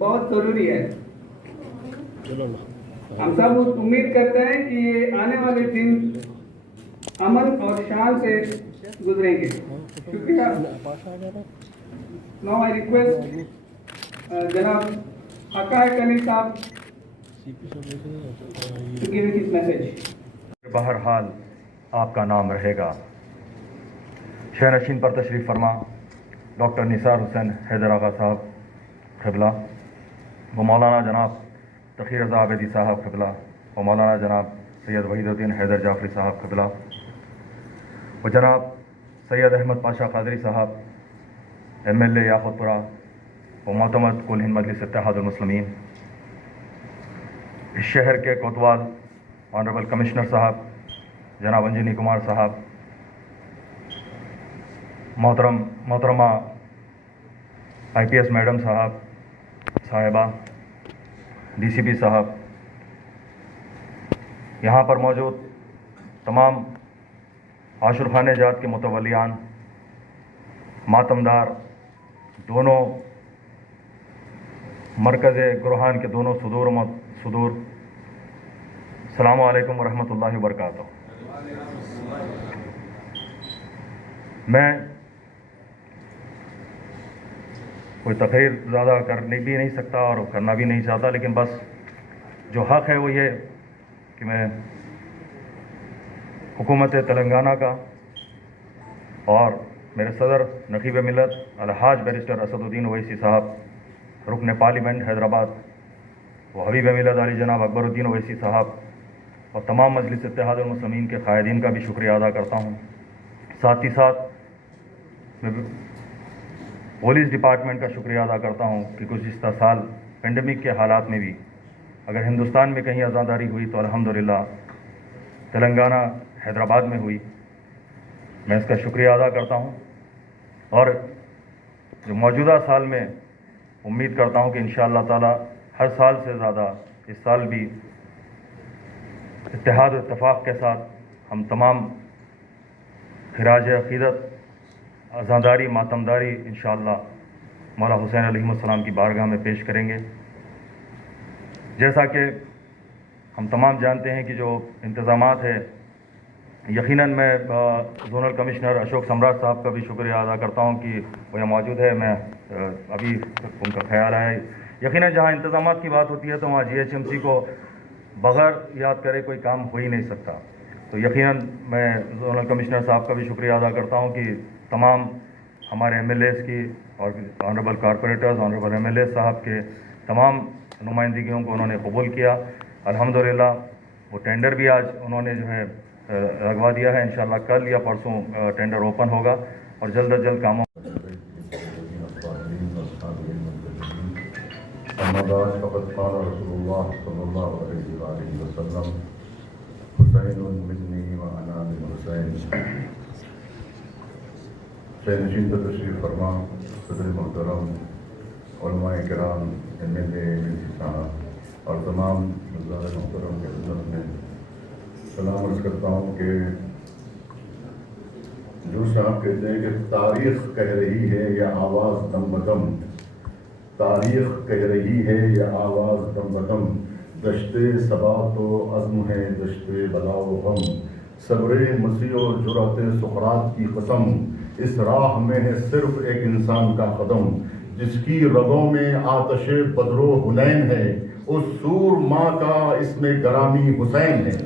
बहुत ज़रूरी है। हम सब उम्मीद करते हैं कि ये आने वाले दिन अमन और शान से गुजरेंगे। शुक्रिया। नाउ आई रिक्वेस्ट जनाब अकाय कली साहब टू गिव हिज मैसेज। बहरहाल आपका नाम रहेगा। शहनशीन पर तशरीफ़ फरमा डॉक्टर निसार हुसैन हैदर आगा साहब क़िबला व मौलाना जनाब तक़ी रज़ा आबिदी साहब क़िबला व मौलाना जनाब सैयद वहीदुद्दीन हैदर जाफरी साहब क़िबला व जनाब सैयद अहमद पाशा क़ादरी साहब MLA याक़ूतपुरा व मोतमद कुल हिंद मजलिस इत्तेहादुल मुस्लिमीन, इस शहर के कोतवाल ऑनरेबल कमिश्नर साहब जनाब अंजनी कुमार साहब, मोहतरमा IPS मैडम साहिबा, DCP साहब, यहाँ पर मौजूद तमाम आशुर खाने जात के मुतवलियान, मातमदार, दोनों मरकज़ गुरहान के दोनों सुदूर, अस्सलामु अलैकुम व रहमतुल्लाहि व बरकातुहू। मैं कोई तक़रीर ज़्यादा करने भी नहीं सकता और करना भी नहीं चाहता, लेकिन बस जो हक़ है वो ये कि मैं हुकूमत तेलंगाना का और मेरे सदर नक़ीब मिलत अलहाज बैरिस्टर असदुद्दीन ओवैसी साहब, रुकन पार्लियामेंट हैदराबाद व हबीब मिलत अली जनाब अकबरुद्दीन ओवैसी साहब और तमाम मजलिस इत्तेहादुल मुस्लिमीन के क़ायदीन का भी शुक्रिया अदा करता हूँ। साथ ही साथ मैं पुलिस डिपार्टमेंट का शुक्रिया अदा करता हूँ कि गुज़िश्ता साल पेंडेमिक के हालात में भी अगर हिंदुस्तान में कहीं आज़ादारी हुई तो अल्हम्दुलिल्लाह तेलंगाना हैदराबाद में हुई। मैं इसका शुक्रिया अदा करता हूँ और जो मौजूदा साल में उम्मीद करता हूँ कि इंशाअल्लाह ताला हर साल से ज़्यादा इस साल भी इत्तेहाद और इत्तेफाक के साथ हम तमाम खिराज अक़ीदत, आज़ादारी, मातमदारी इंशाअल्लाह मौला हुसैन अलैहिस्सलाम की बारगाह में पेश करेंगे। जैसा कि हम तमाम जानते हैं कि जो इंतज़ामात है, यकीनन मैं ज़ोनल कमिश्नर अशोक सम्राट साहब का भी शुक्रिया अदा करता हूं कि वो यहाँ मौजूद है। मैं अभी उनका ख्याल आया। यकीनन जहाँ इंतज़ामात की बात होती है तो वहाँ GHMC को बग़ैर याद करे कोई काम हो ही नहीं सकता। तो यकीनन मैं ज़ोनल कमिश्नर साहब का भी शुक्रिया अदा करता हूँ कि तमाम हमारे MLAs की और ऑनरेबल कॉरपोरेटर्स, ऑनरेबल MLA साहब के तमाम नुमाइंदगियों को उन्होंने कबूल किया। अल्हम्दुलिल्लाह वो टेंडर भी आज उन्होंने जो है लगवा दिया है। इंशाअल्लाह कल या परसों टेंडर ओपन होगा और जल्द अज जल्द कामों शहनशीन पर तशरीफ़ फरमा सदर मोहतरम उलमाए किराम MLA साहब और तमाम मोहतरम के खिदमत में सलाम अर्ज़ करता हूँ कि जो साहब कहते हैं कि तारीख़ कह रही है या आवाज़ दम बदम, तारीख़ कह रही है या आवाज़ दम बदम, दश्ते सबा तो अज़्म है दश्ते बलाओ गम, सब्रे मसीह और जुराते सुक़रात की कसम, इस राह में है सिर्फ एक इंसान का कदम, जिसकी रगों में आतशे बदरो हुनैन है, उस सूर माँ का इसमें गरामी हुसैन है।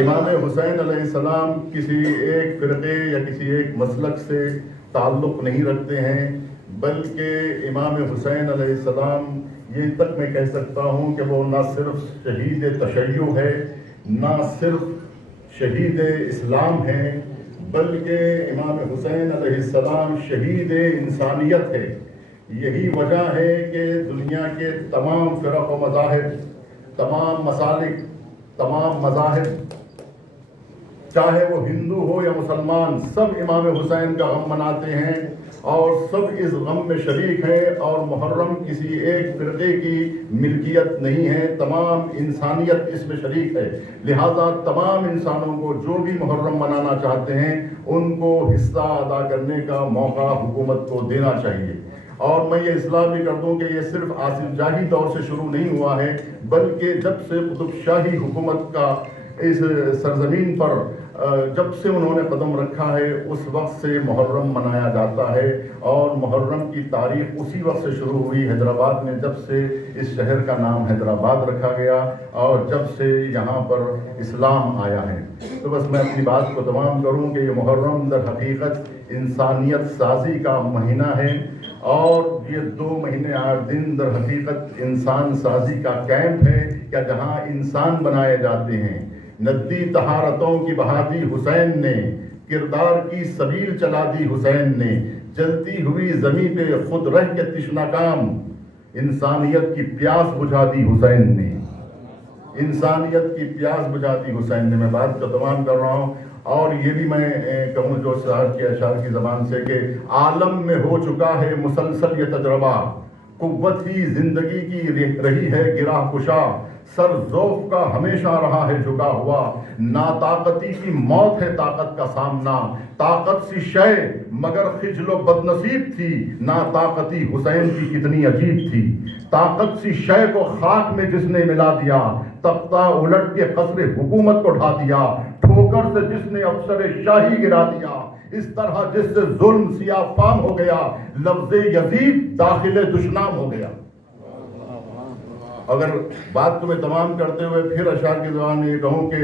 इमाम हुसैन अलैहिस्सलाम किसी एक फ़िरक़े या किसी एक मसलक से ताल्लुक़ नहीं रखते हैं, बल्कि इमाम हुसैन अलैहिस्सलाम ये तक मैं कह सकता हूँ कि वो ना सिर्फ शहीद तशय्युअ है, ना सिर्फ शहीद इस्लाम है, बल्कि इमाम हुसैन अलैहिस्सलाम शहीद इंसानियत है। यही वजह है कि दुनिया के तमाम फ़िरक़ व मज़ाहिब, तमाम मसालिक, तमाम मज़ाहिब, चाहे वो हिंदू हो या मुसलमान, सब इमाम हुसैन का गम मनाते हैं और सब इस गम में शरीक हैं। और मुहर्रम किसी एक फ़िरक़े की मिल्कियत नहीं है, तमाम इंसानियत इसमें शरीक है। लिहाजा तमाम इंसानों को जो भी मुहर्रम मनाना चाहते हैं उनको हिस्सा अदा करने का मौका हुकूमत को देना चाहिए। और मैं ये इस्लाह भी कर दूं कि ये सिर्फ आसिफ जाही दौर से शुरू नहीं हुआ है, बल्कि जब से कुतुब शाही हुकूमत का इस सरजमीन पर जब से उन्होंने कदम रखा है उस वक्त से मुहर्रम मनाया जाता है। और मुहर्रम की तारीख उसी वक्त से शुरू हुई हैदराबाद में, जब से इस शहर का नाम हैदराबाद रखा गया और जब से यहाँ पर इस्लाम आया है। तो बस मैं अपनी बात को तमाम करूँ कि ये मुहर्रम दर हकीकत इंसानियत साजी का महीना है और ये 2 महीने 8 दिन दर हकीकत इंसान साजी का कैंप है, क्या जहाँ इंसान बनाए जाते हैं। नदी तहारतों की बहादी हुसैन ने, किरदार की सबील चला दी हुसैन ने, जलती हुई जमी पे खुद रह के तिश्ना काम, इंसानियत की प्यास बुझा दी हुसैन ने, इंसानियत की प्यास बुझा दी हुसैन ने। मैं बात को तमाम कर रहा हूँ और ये भी मैं कहूँ जो शायर के अशार की ज़बान से कि आलम में हो चुका है मुसलसल ये तजर्बा, कुव्वत ही जिंदगी की रही है गिरा कुशा, सर ज़ौफ़ का हमेशा रहा है झुका हुआ, नाताकती की मौत है ताकत का सामना, ताकत सी शय मगर खिजलो बदनसीब थी, नाताकती हुसैन की कितनी अजीब थी, ताकत सी शय को खाक में जिसने मिला दिया, तख्ता उलट के कसरे हुकूमत को ढा दिया, ठोकर से जिसने अफसर शाही गिरा दिया, इस तरह जिससे जुल्म सिया फाम हो गया, लफ्ज़े यजीद दाखिले दुश्नाम हो गया। अगर बात को मैं तमाम करते हुए फिर अशार की ज़बान में ये कहूँ कि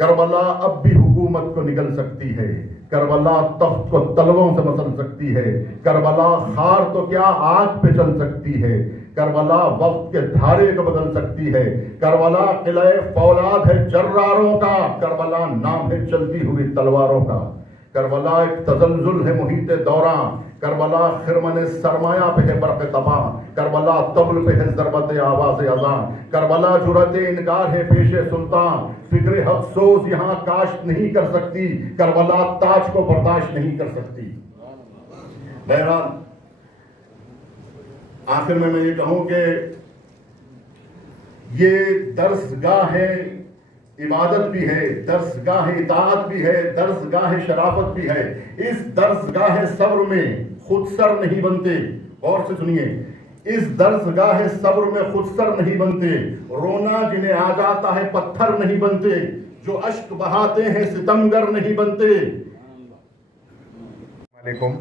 करबला अब भी हुकूमत को निकल सकती है, करबला तख्त को तलवों से मसल सकती है, करबला खार तो क्या आग पे चल सकती है, करबला वक्त के धारे को बदल सकती है, करबला किले फौलाद है जर्रारों का, करबला नाम है चलती हुई तलवारों का, करबला एक तजल्जुल है मुहीते दौरां, करबला खिरमन सरमाया पे है बरक़ तबा, करबला तबल पे है ज़रबत आवाज़ अज़ां, करबला जुरत इनकार है पेशे सुल्तान, फिक्र अफसोस यहाँ काश्त नहीं कर सकती, करबला ताज को बर्दाश्त नहीं कर सकती। बहरहाल आखिर में मैं ये कहूँ कि ये दर्सगाह है, इबादत भी है, दर्सगाह इताअत भी है, दर्सगाह शराफत भी है। इस दर्सगाह सब्र में खुद सर नहीं बनते, और से सुनिए, इस दर्सगाह सब्र में खुद सर नहीं बनते, रोना जिन्हें आ जाता है पत्थर नहीं बनते, जो अश्क बहाते हैं सितमगर नहीं बनते। वालेकुम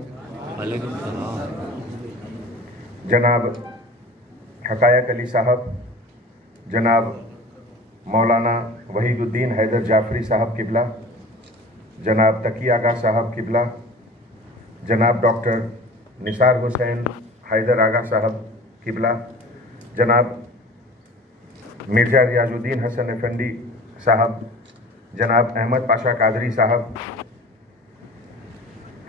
सलाम। जनाब हकायक अली साहब, जनाब मौलाना वहीदुद्दीन हैदर जाफरी साहब किबला, जनाब तकी आगा साहब किबला, जनाब डॉक्टर निसार हुसैन हैदर आगा साहब किबला, जनाब मिर्ज़ा रियाजुद्दीन हसन अफंडी साहब, जनाब अहमद पाशा कादरी साहब,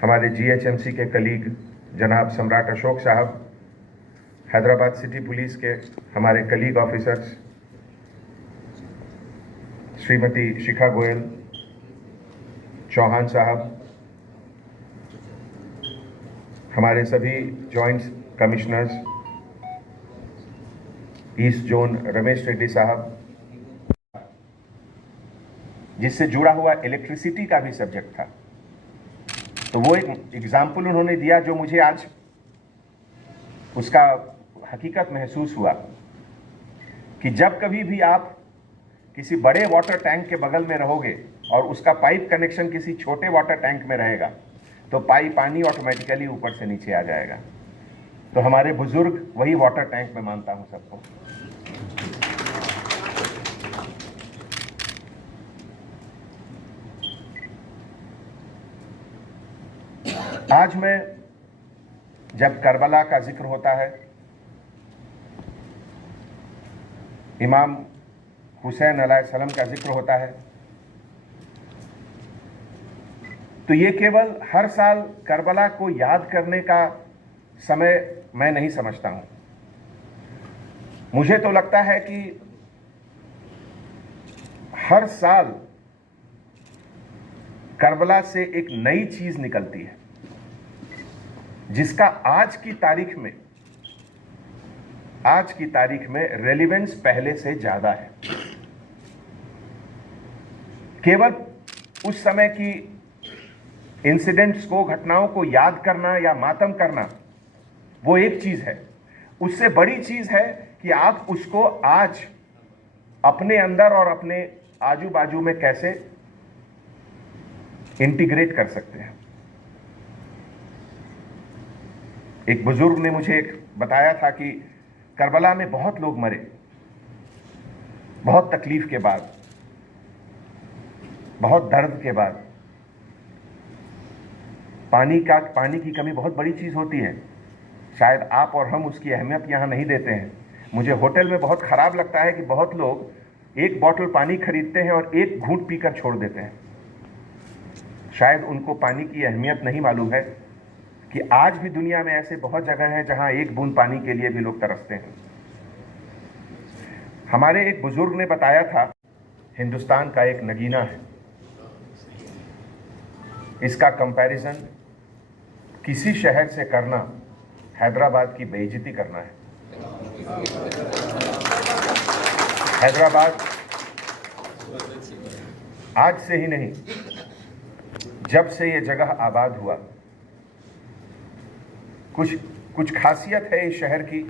हमारे GHMC के कलीग जनाब सम्राट अशोक साहब, हैदराबाद सिटी पुलिस के हमारे कलीग ऑफिसर्स श्रीमती शिखा गोयल, चौहान साहब, हमारे सभी joint commissioners, east zone Ramesh Reddy साहब, जिससे जुड़ा हुआ इलेक्ट्रिसिटी का भी सब्जेक्ट था, तो वो एक एग्जाम्पल उन्होंने दिया जो मुझे आज उसका हकीकत महसूस हुआ कि जब कभी भी आप किसी बड़े वाटर टैंक के बगल में रहोगे और उसका पाइप कनेक्शन किसी छोटे वाटर टैंक में रहेगा तो पानी ऑटोमेटिकली ऊपर से नीचे आ जाएगा। तो हमारे बुजुर्ग वही वाटर टैंक में मानता हूं सबको। आज मैं जब करबला का जिक्र होता है, इमाम हुसैन अलैहिस्सलाम का जिक्र होता है, तो ये केवल हर साल करबला को याद करने का समय मैं नहीं समझता हूं। मुझे तो लगता है कि हर साल करबला से एक नई चीज निकलती है जिसका आज की तारीख में रेलिवेंस पहले से ज्यादा है। केवल उस समय की इंसिडेंट्स को, घटनाओं को याद करना या मातम करना वो एक चीज है। उससे बड़ी चीज है कि आप उसको आज अपने अंदर और अपने आजू बाजू में कैसे इंटीग्रेट कर सकते हैं। एक बुजुर्ग ने मुझे बताया था कि करबला में बहुत लोग मरे, बहुत तकलीफ के बाद, बहुत दर्द के बाद। पानी की कमी बहुत बड़ी चीज होती है। शायद आप और हम उसकी अहमियत यहां नहीं देते हैं। मुझे होटल में बहुत खराब लगता है कि बहुत लोग एक बोतल पानी खरीदते हैं और एक घूंट पीकर छोड़ देते हैं। शायद उनको पानी की अहमियत नहीं मालूम है कि आज भी दुनिया में ऐसे बहुत जगह हैं जहां एक बूंद पानी के लिए भी लोग तरसते हैं। हमारे एक बुजुर्ग ने बताया था, हिंदुस्तान का एक नगीना है, इसका कंपैरिजन किसी शहर से करना हैदराबाद की बेइज्जती करना है। हैदराबाद आज से ही नहीं, जब से ये जगह आबाद हुआ, कुछ खासियत है इस शहर की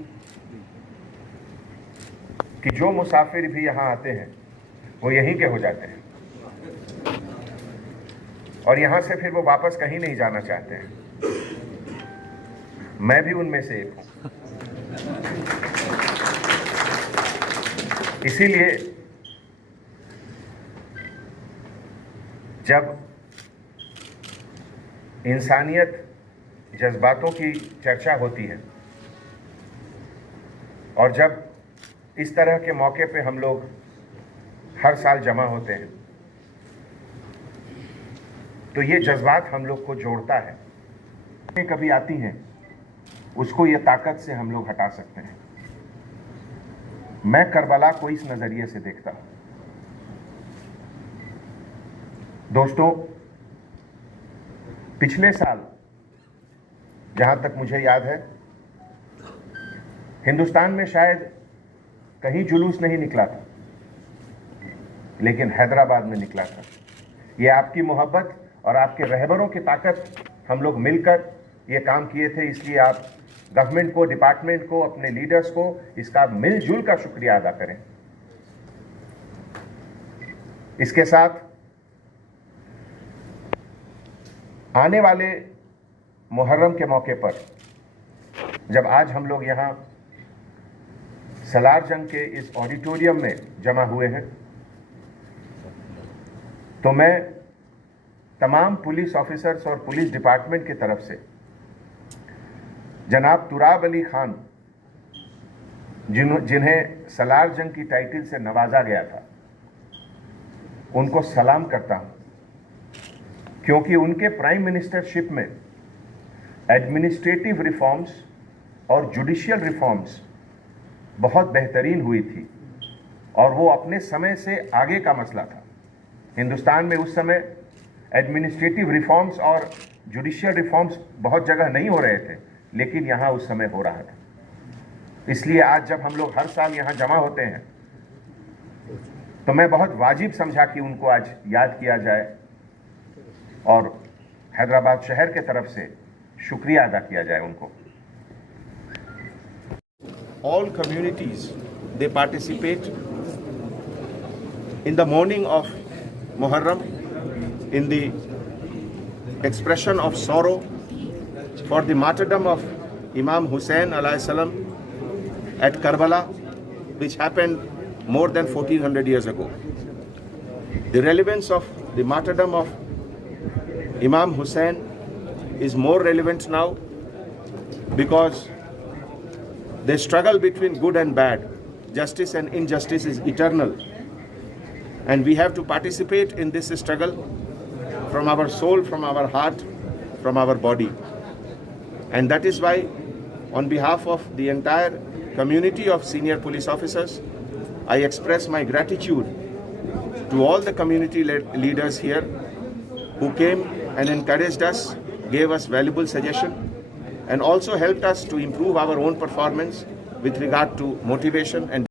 कि जो मुसाफिर भी यहां आते हैं वो यहीं के हो जाते हैं और यहां से फिर वो वापस कहीं नहीं जाना चाहते हैं। मैं भी उनमें से एक हूं। इसीलिए जब इंसानियत जज्बातों की चर्चा होती है और जब इस तरह के मौके पे हम लोग हर साल जमा होते हैं तो ये जज्बात हम लोग को जोड़ता है। कभी आती हैं उसको ये ताकत से हम लोग हटा सकते हैं। मैं करबला को इस नजरिए से देखता हूं। दोस्तों, पिछले साल जहां तक मुझे याद है, हिंदुस्तान में शायद कहीं जुलूस नहीं निकला था, लेकिन हैदराबाद में निकला था। ये आपकी मोहब्बत और आपके रहबरों की ताकत, हम लोग मिलकर ये काम किए थे। इसलिए आप गवर्नमेंट को, डिपार्टमेंट को, अपने लीडर्स को इसका मिलजुल का शुक्रिया अदा करें। इसके साथ आने वाले मुहर्रम के मौके पर जब आज हम लोग यहां सलार जंग के इस ऑडिटोरियम में जमा हुए हैं, तो मैं तमाम पुलिस ऑफिसर्स और पुलिस डिपार्टमेंट की तरफ से जनाब तुराब अली खान, जिन्हें सलार जंग की टाइटल से नवाजा गया था, उनको सलाम करता हूं, क्योंकि उनके प्राइम मिनिस्टरशिप में एडमिनिस्ट्रेटिव रिफॉर्म्स और जुडिशियल रिफॉर्म्स बहुत बेहतरीन हुई थी और वो अपने समय से आगे का मसला था। हिंदुस्तान में उस समय एडमिनिस्ट्रेटिव रिफॉर्म्स और जुडिशियल रिफॉर्म्स बहुत जगह नहीं हो रहे थे, लेकिन यहाँ उस समय हो रहा था। इसलिए आज जब हम लोग हर साल यहाँ जमा होते हैं तो मैं बहुत वाजिब समझा कि उनको आज याद किया जाए और हैदराबाद शहर के तरफ से शुक्रिया अदा किया जाए उनको। All communities, they participate in the morning of Muharram in the expression of sorrow for the martyrdom of Imam Hussain alayhi salam at Karbala, which happened more than 1400 years ago. The relevance of the martyrdom of Imam Hussain is more relevant now because the struggle between good and bad, justice and injustice is eternal, and we have to participate in this struggle from our soul, from our heart, from our body. And that is why, on behalf of the entire community of senior police officers, I express my gratitude to all the community leaders here who came and encouraged us, gave us valuable suggestions, and also helped us to improve our own performance with regard to motivation and